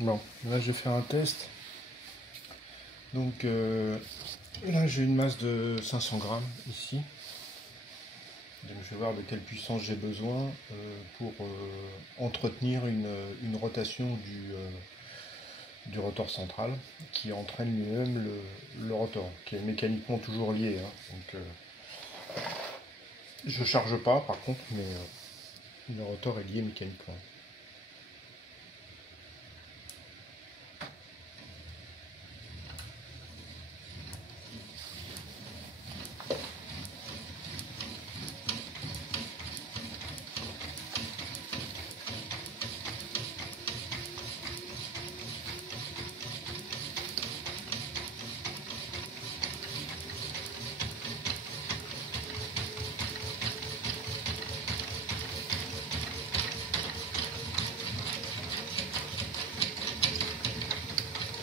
Bon, là je vais faire un test. Donc là j'ai une masse de 500 grammes ici. Donc, je vais voir de quelle puissance j'ai besoin pour entretenir une rotation du rotor central qui entraîne lui-même le rotor, qui est mécaniquement toujours lié. Hein. Donc je charge pas par contre, mais le rotor est lié mécaniquement.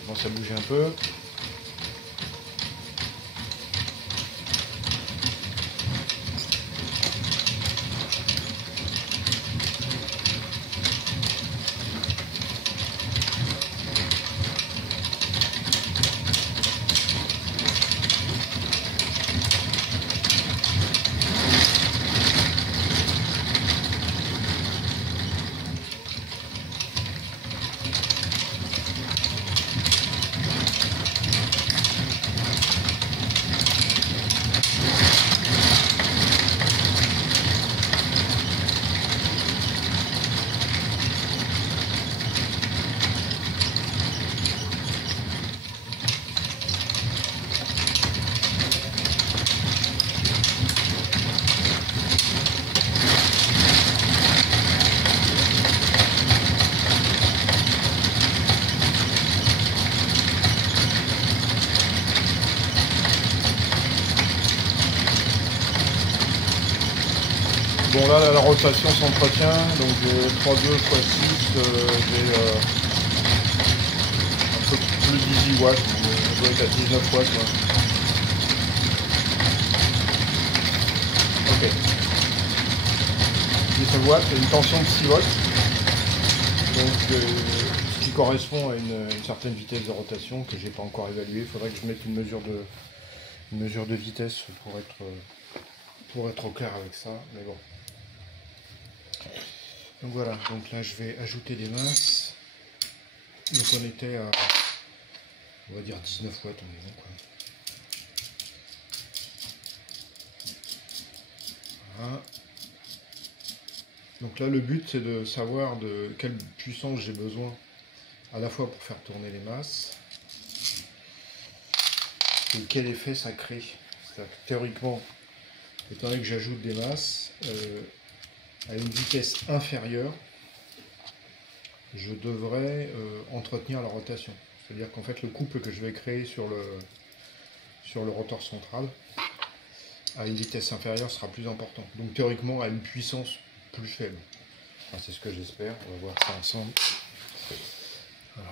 Bon, ça bouge un peu. Bon là la rotation s'entretient, donc j'ai 3,2 x 6, j'ai un peu plus de 18 watts, on doit être à 19 watts. Là. Ok. 19 watts, une tension de 6 volts, donc ce qui correspond à une certaine vitesse de rotation que j'ai pas encore évaluée. Il faudrait que je mette une mesure de vitesse pour être au clair avec ça, mais bon. Donc voilà, donc là je vais ajouter des masses. Donc on était à, on va dire 19 watts environ quoi. Voilà. Donc là le but c'est de savoir de quelle puissance j'ai besoin à la fois pour faire tourner les masses et quel effet ça crée. Théoriquement, étant donné que j'ajoute des masses, à une vitesse inférieure, je devrais entretenir la rotation. C'est-à-dire qu'en fait, le couple que je vais créer sur le rotor central, à une vitesse inférieure, sera plus important. Donc théoriquement, à une puissance plus faible. Enfin, c'est ce que j'espère. On va voir ça ensemble. Voilà.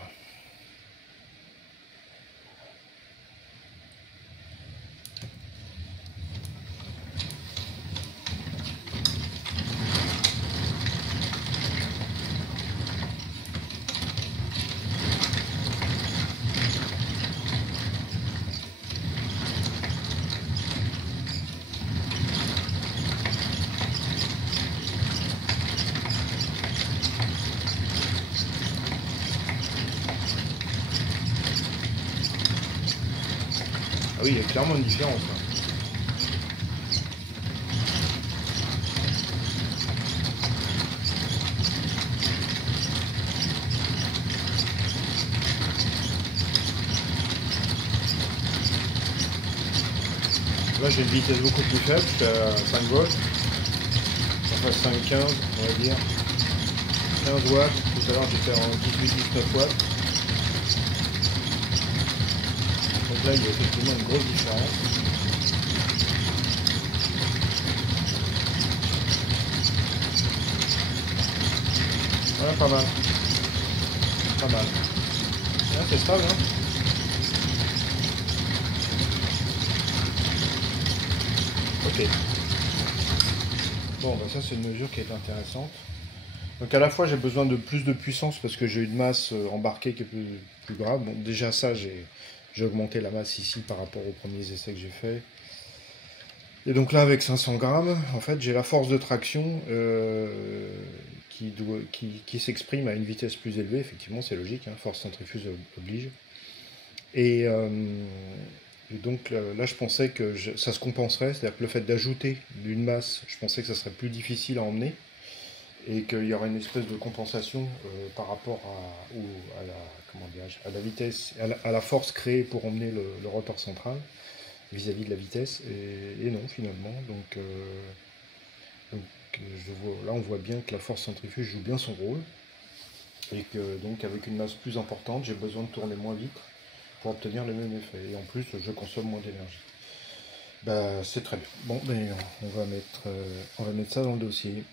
Ah oui, il y a clairement une différence. Hein. Là j'ai une vitesse beaucoup plus faible, j'étais à 5 volts. Enfin 5-15 on va dire. 15 watts, tout à l'heure j'étais en 18-19 watts. Donc là il y a effectivement une grosse différence. Voilà, pas mal. Pas mal. Ah, c'est stable hein. Ok. Bon, bah ça c'est une mesure qui est intéressante. Donc à la fois j'ai besoin de plus de puissance parce que j'ai une masse embarquée qui est plus grave. Bon, déjà ça, j'ai augmenté la masse ici par rapport aux premiers essais que j'ai fait. Et donc là avec 500 grammes, en fait j'ai la force de traction qui s'exprime à une vitesse plus élevée. Effectivement c'est logique, hein, force centrifuge oblige. Et, donc là, je pensais que ça se compenserait, c'est-à-dire que le fait d'ajouter d'une masse, je pensais que ça serait plus difficile à emmener et qu'il y aurait une espèce de compensation par rapport à la, comment à la vitesse, à la force créée pour emmener le rotor central vis-à-vis de la vitesse. Et non, finalement. Donc, là, on voit bien que la force centrifuge joue bien son rôle et que donc avec une masse plus importante, j'ai besoin de tourner moins vite pour obtenir le même effet. Et en plus, je consomme moins d'énergie. Bah, c'est très bien. Bon, ben, on va mettre ça dans le dossier.